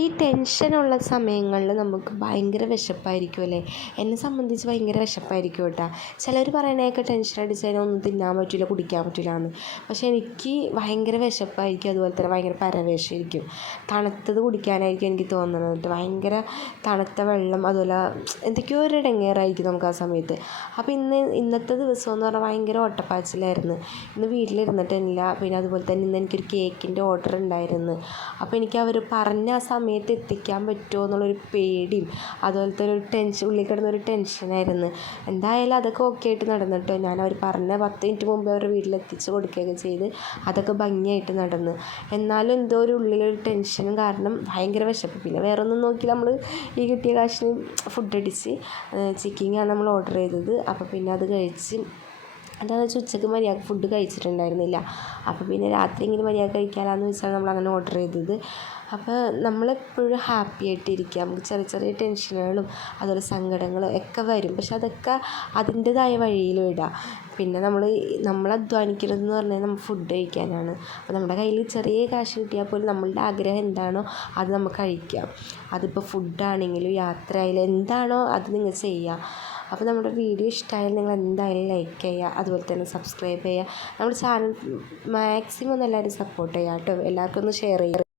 ഈ ടെൻഷനുള്ള സമയങ്ങളിൽ നമുക്ക് ഭയങ്കര വിശപ്പായിരിക്കും അല്ലേ? എന്നെ സംബന്ധിച്ച് ഭയങ്കര വിശപ്പായിരിക്കും കേട്ടോ. ചിലർ പറയണേക്കെ ടെൻഷൻ അടിച്ച് കഴിഞ്ഞാൽ ഒന്നും തിന്നാൻ പറ്റില്ല കുടിക്കാൻ പറ്റില്ല എന്ന് പക്ഷേ എനിക്ക് ഭയങ്കര വിശപ്പായിരിക്കും അതുപോലെ തന്നെ ഭയങ്കര പരവേശമായിരിക്കും. തണുത്തത് കുടിക്കാനായിരിക്കും എനിക്ക് തോന്നുന്നത് ഭയങ്കര തണുത്ത വെള്ളം അതുപോലെ എന്തൊക്കെയോ ഒരു ഇടങ്ങേറായിരിക്കും നമുക്ക് ആ സമയത്ത്. അപ്പോൾ ഇന്ന് ഇന്നത്തെ ദിവസം എന്ന് പറഞ്ഞാൽ ഭയങ്കര ഓട്ടപ്പാച്ചിലായിരുന്നു. ഇന്ന് വീട്ടിലിരുന്നിട്ടില്ല. പിന്നെ അതുപോലെ തന്നെ ഇന്ന് എനിക്കൊരു കേക്കിന്റെ ഓർഡർ ഉണ്ടായിരുന്നു. അപ്പോൾ എനിക്ക് അവർ പറഞ്ഞ ആ സമയത്ത് എത്തിക്കാൻ പറ്റുമോ എന്നുള്ളൊരു പേടിയും അതുപോലത്തെ ഒരു ടെൻഷൻ ഉള്ളിൽ കിടന്നൊരു ടെൻഷനായിരുന്നു എന്തായാലും അതൊക്കെ ഓക്കെ ആയിട്ട് നടന്നു കേട്ടോ ഞാൻ അവർ പറഞ്ഞ പത്ത് മിനിറ്റ് മുമ്പേ അവരുടെ വീട്ടിലെത്തിച്ച് കൊടുക്കുകയൊക്കെ ചെയ്ത് അതൊക്കെ ഭംഗിയായിട്ട് നടന്നു. എന്നാലും എന്തോ ഒരു ഉള്ളിലൊരു ടെൻഷനും കാരണം ഭയങ്കര വിശപ്പ്. പിന്നെ വേറെ ഒന്നും നോക്കി നമ്മൾ ഈ കിട്ടിയ കാശിന് ഫുഡ് അടിച്ച് ചിക്കിങ്ങാണ് നമ്മൾ ഓർഡർ ചെയ്തത്. അപ്പോൾ പിന്നെ അത് കഴിച്ച് എന്താണെന്ന് വെച്ചാൽ ഉച്ചയ്ക്ക് മര്യാദയ്ക്ക് ഫുഡ് കഴിച്ചിട്ടുണ്ടായിരുന്നില്ല. അപ്പോൾ പിന്നെ രാത്രി രാത്രിയെങ്കിലും മര്യാദ കഴിക്കാമല്ലോ വെച്ചാൽ നമ്മൾ അങ്ങനെ ഓർഡർ ചെയ്തത്. അപ്പോൾ നമ്മളെപ്പോഴും ഹാപ്പി ആയിട്ടിരിക്കുക. നമുക്ക് ചെറിയ ചെറിയ ടെൻഷനുകളും അതുപോലെ സങ്കടങ്ങളും ഒക്കെ വരും. പക്ഷെ അതൊക്കെ അതിന്റേതായ വഴിയിൽ വിടുക പിന്നെ നമ്മൾ നമ്മൾ അധ്വാനിക്കുന്നതെന്ന് പറഞ്ഞാൽ നമ്മൾ ഫുഡ് കഴിക്കാനാണ്. അപ്പോൾ നമ്മുടെ കയ്യിൽ ചെറിയ കാശ് കിട്ടിയാൽ പോലും നമ്മളുടെ ആഗ്രഹം എന്താണോ അത് നമുക്ക് കഴിക്കാം. അതിപ്പോൾ ഫുഡാണെങ്കിലും യാത്രയായാലും എന്താണോ അത് നിങ്ങൾ ചെയ്യുക. അപ്പോൾ നമ്മുടെ വീഡിയോ ഇഷ്ടമായാൽ നിങ്ങൾ എന്തായാലും ലൈക്ക് ചെയ്യുക അതുപോലെ തന്നെ സബ്സ്ക്രൈബ് ചെയ്യുക. നമ്മുടെ ചാനൽ മാക്സിമം എല്ലാവരും സപ്പോർട്ട് ചെയ്യുക കേട്ടോ. എല്ലാവർക്കും ഒന്ന് ഷെയർ ചെയ്യുക.